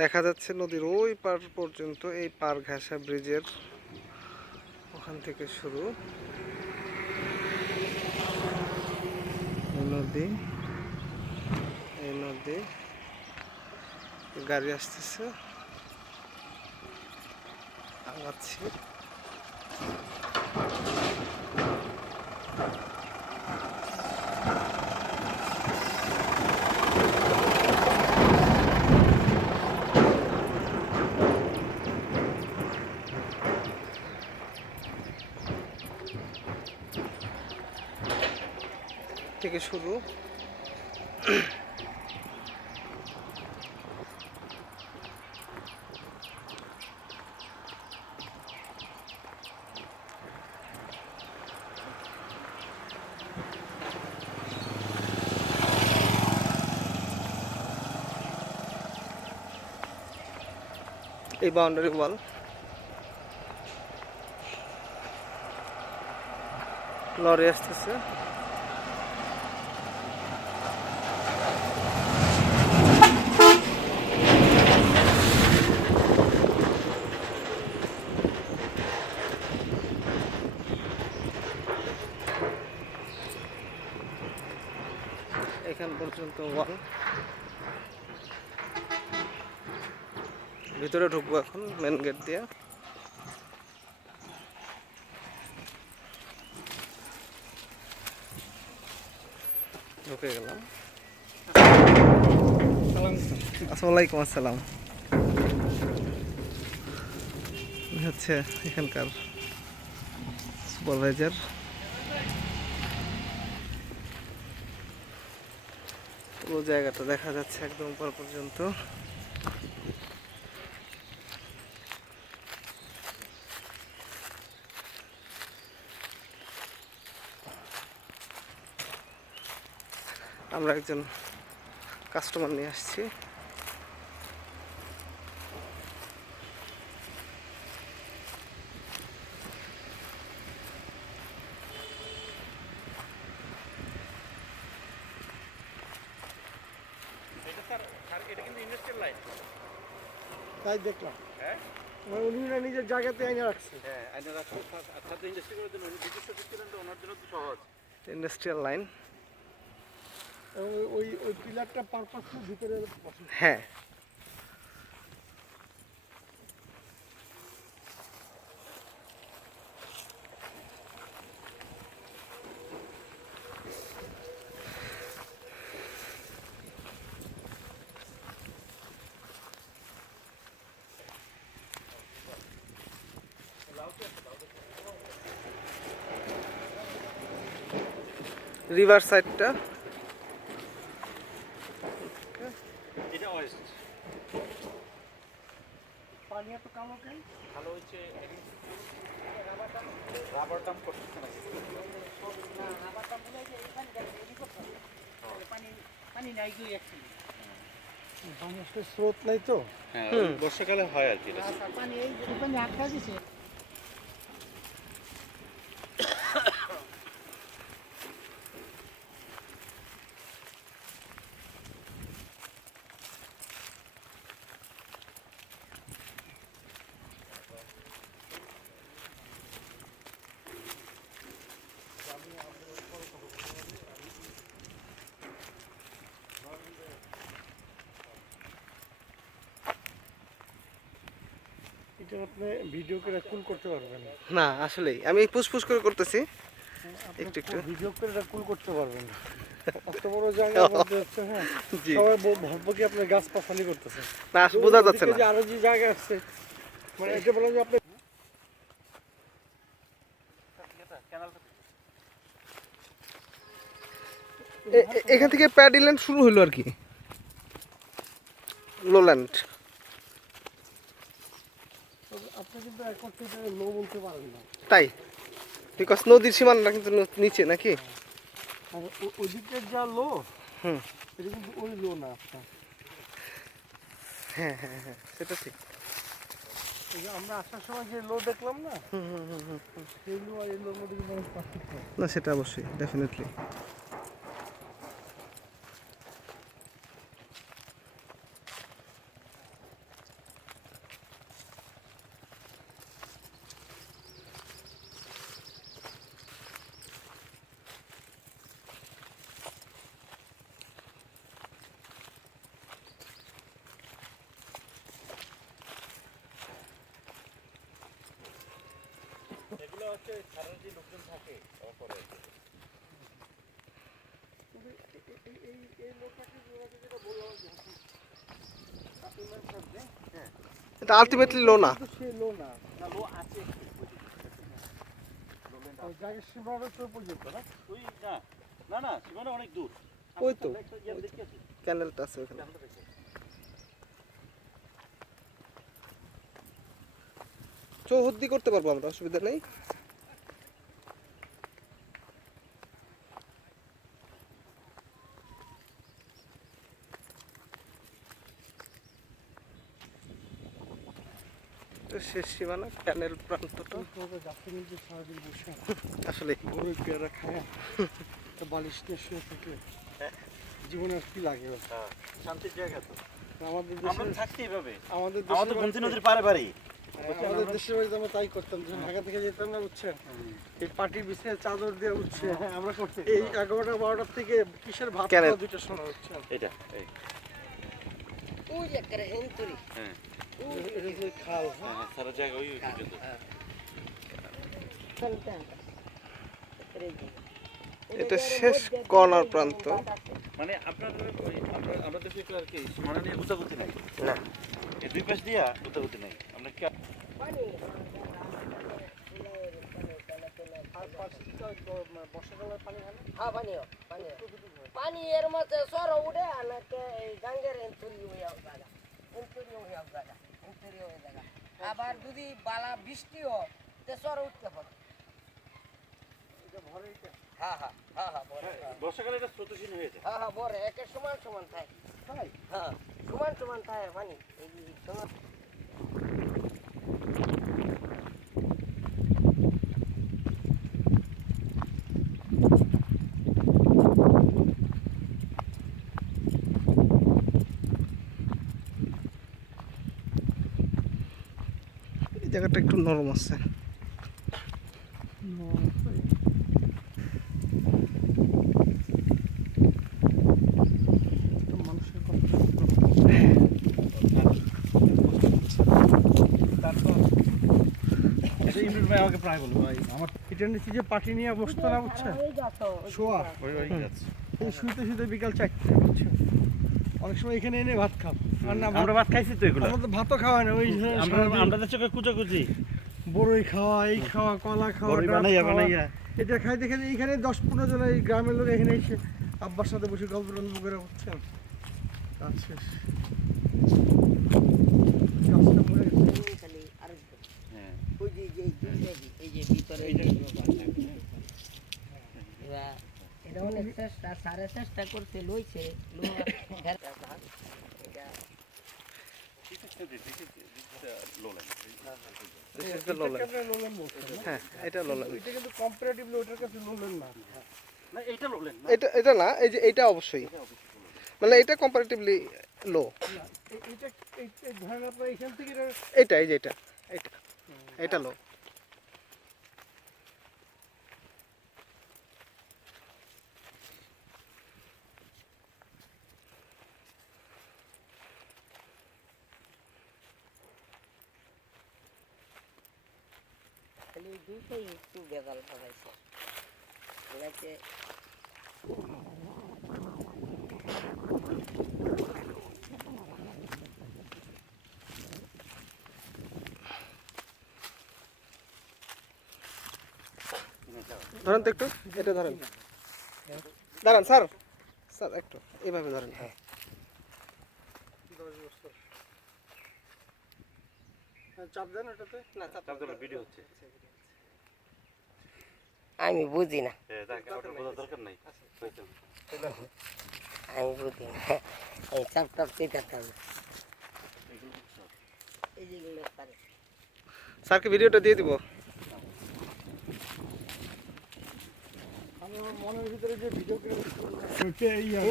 দেখা যাচ্ছে নদীর ওই পার পর্যন্ত, এই পার ঘাসা ব্রিজের ওখান থেকে শুরু নদী। এই নদী গাড়ি আসতেছে, আগাচ্ছি। থেকে শুরু এই বাউন্ডারি ওয়াল। লরি আসতেছে, এখান পর্যন্ত ওয়াল। ভিতরে ঢুকবো এখন মেন গেট দিয়ে। ঢুকে গেলাম। আসসালামাইকুম আসসালাম। হচ্ছে এখানকার সুপারভাইজার। পুরো জায়গাটা দেখা যাচ্ছে একদম উপর পর্যন্ত। আমরা একজন কাস্টমার নিয়ে আসছি। তাই দেখলাম। হ্যাঁ, উনি নিজের জায়গাতে এনে রাখছে। হ্যাঁ, এনে রাখছে। সাথে ইন্ডাস্ট্রি করার জন্য উনি বিদ্যুৎ দিচ্ছিলেন, তো ওনার জন্য তো সহজ। Industrial line. ওই পিলারটা পারপাসলি ভিতরে বসে। হ্যাঁ, রিভার সাইডটা এটা ওয়েস্ট। পানি এত কালো কেন? ভালো হচ্ছে রাবার ডাম্প করতেছে নাকি? না, রাবার ডাম্প হলে যে এখানে রেডি করতে হবে। পানি নাই গিয়ে অ্যাকচুয়ালি মানুষের স্রোত নাই তো। হ্যাঁ, বর্ষাকালে হয় আর কি। পানি এই পানি আটকা দিছে। এটা আপনি ভিডিও করে কুল করতে পারবেন না, আসলেই আমি ফুসফুস করে করতেছি একটু একটু। ভিডিও করে এটা কুল করতে পারবেন না। অত বড় জায়গার মধ্যে হচ্ছে। হ্যাঁ, সবাই ভাববো কি আপনি গাছ পাখালি করতেছেন। না, বোঝা যাচ্ছে না। আরো যে জায়গা আছে, মানে এটা বলা যে আপনি এখান থেকে প্যাডিল্যান্ড শুরু হলো আর কি, লোল্যান্ড। আপনি কিন্তু এখন থেকে লো বলতে পারেন না। তাই, বিকজ নদীর সীমানা কিন্তু নিচে নাকি। আর ওই দিকের যা লো, হুম, এটা কিন্তু ওই লো না আপনার। হ্যাঁ হ্যাঁ হ্যাঁ, সেটা ঠিক। এই যে আমরা আসার সময় যে লো দেখলাম না, সেই লো আর এই লোর মধ্যে কিন্তু অনেক পার্থক্য। না, সেটা অবশ্যই, ডেফিনেটলি। সারা যে লোকজন থাকে করে এই লোকটাকে যেটা বললাম এটা আলটিমেটলি লো না। সে লো না, লো আছে জায়গার সীমানা তো পর্যন্ত না ওই না না সীমানা অনেক দূর। ওই তো ক্যানেলটা আছে ওখানে। চৌহদ্দি করতে পারবো আমরা, অসুবিধা নেই। শেষ সীমানা ক্যানেল প্রান্তটা আসলে গরুর পেয়ারা খায় বালিশ নিয়ে শুয়ে থেকে জীবনে আর কি লাগে শান্তির জায়গা তো আমাদের আমরা থাকতে এইভাবে আমাদের বন্ধু নদীর পারে বাড়ি আমাদের দেশের বাড়িতে আমরা তাই করতাম যখন ঢাকা থেকে যেতাম না বুঝছেন এই পাটি বিছিয়ে চাদর দিয়ে উঠছে আমরা করতে এই 11টা 12টার থেকে কিসের ভাত খাওয়া দুইটার সময় হচ্ছে এটা এই ওই একটা হেনতুরি হ্যাঁ এটা যে খাল হ্যাঁ সারা জায়গা ওই পর্যন্ত এটা শেষ কর্নার প্রান্ত। মানে আপনাদের আমরা দেখি আর কি মানে নিয়ে উতাগুতি নাই না এই দুই পাশ দিয়া উতাগুতি নাই আমরা কি পানি বর্ষাকালের পানি হয় না হ্যাঁ পানি এর মধ্যে সর উঠে নাকি এই গাঙ্গের এন্টুরি হয়ে জায়গা আবার যদি বালা বৃষ্টিও তে সর উঠতে পারে বর্ষাকালে এটা স্রোতহীন হয়ে যায় হ্যাঁ বরে একের সমান থাকে হ্যাঁ সমান থাকে পানি এই এই জায়গাটা একটু নরম আছে। আমাকে প্রায় বলবো ভাই আমার এটার নিচে যে পাটি নিয়ে বসতো না বুঝছেন শোয়া এই শুইতে বিকাল 4টে বুঝছেন অনেক সময় এখানে এনে ভাত খাও আর না আমরা ভাত খাইছি তো এগুলো আমরা তো ভাতও খাওয়া না ওই আমরা চোখে কুচাকুচি বড়ই খাওয়া এই খাওয়া কলা খাওয়া বানাইয়া এটা খাইতে খাইতে এইখানে 10-15 জন এই গ্রামের লোক এখানে এসে আব্বার সাথে বসে গল্প টল্প করে বুঝছেন কাজ শেষ কাজটা মরে গেছে ওই যে এই যে ভিতরে এটা অনেক চেষ্টা সারে চেষ্টা করতে লইছে এটা না, এই যে এটা অবশ্যই মানে এটা কম্পারেটিভলি লো। এটা এই যে এটা এটা লো। দুইটাই একটু বেদাল বানাইছে ওনাকে ধরেন তো একটু, এটা ধরেন, দাঁড়ান স্যার, স্যার একটু এইভাবে ধরেন। হ্যাঁ চাপ দেন ওটাতে না চাপ দেন ভিডিও হচ্ছে আমি বুঝি না দরকার নাই আমি বুঝি না এই চাপ টাপ চেতাতে হবে এই যেগুলো পারে স্যারকে ভিডিওটা দিয়ে দিব। আমার মনের ভিতরে যে ভিডিও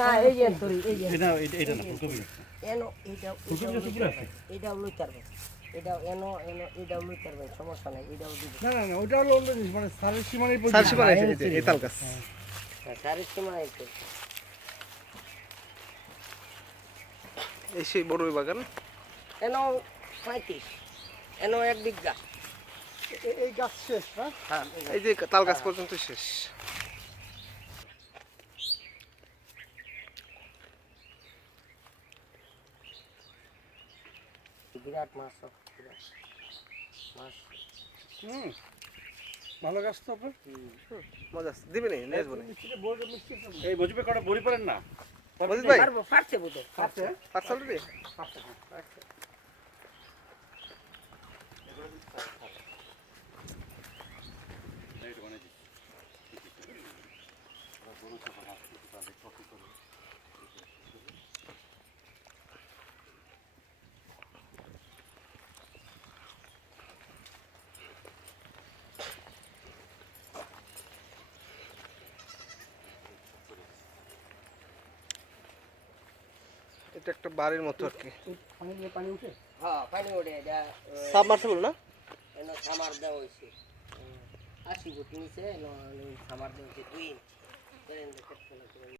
না এই যে সরি এই যে এটা না ফুলকপি এনো এটা লইতে পারবে এটা এনো এটা লইতে পারবে সমস্যা নাই এটাও দিব না ওটা হলো অন্য জিনিস মানে সারের সীমানায় স্যার সীমানা এই তাল গাছ সারের সীমানায় এই সেই বড়ই বাগান এনো 35 এনো 1 বিঘা এই গাছ শেষ না? হ্যাঁ এই যে তাল গাছ পর্যন্ত শেষ। বিরাট মাছ সব, বিরাট মাছ। ভালো গাছ তো আপনার। মজা আছে, দিবি নি নিয়ে আসবো নি। এই মজিবে কটা বড়ি পারেন না? মজিদ ভাই পারবো, পারছে বোধহয়, পারছে। পার্সেল দিবি? এটা একটা বাড়ির মতো আর কি, পানি উঠে? হ্যাঁ পানি ওঠে, এটা সাবমার্সিবল না? এনো খামার দেওয়া হয়েছে 80 ফুট নিচে, এনো খামার দেওয়া হয়েছে 2 ইঞ্চি।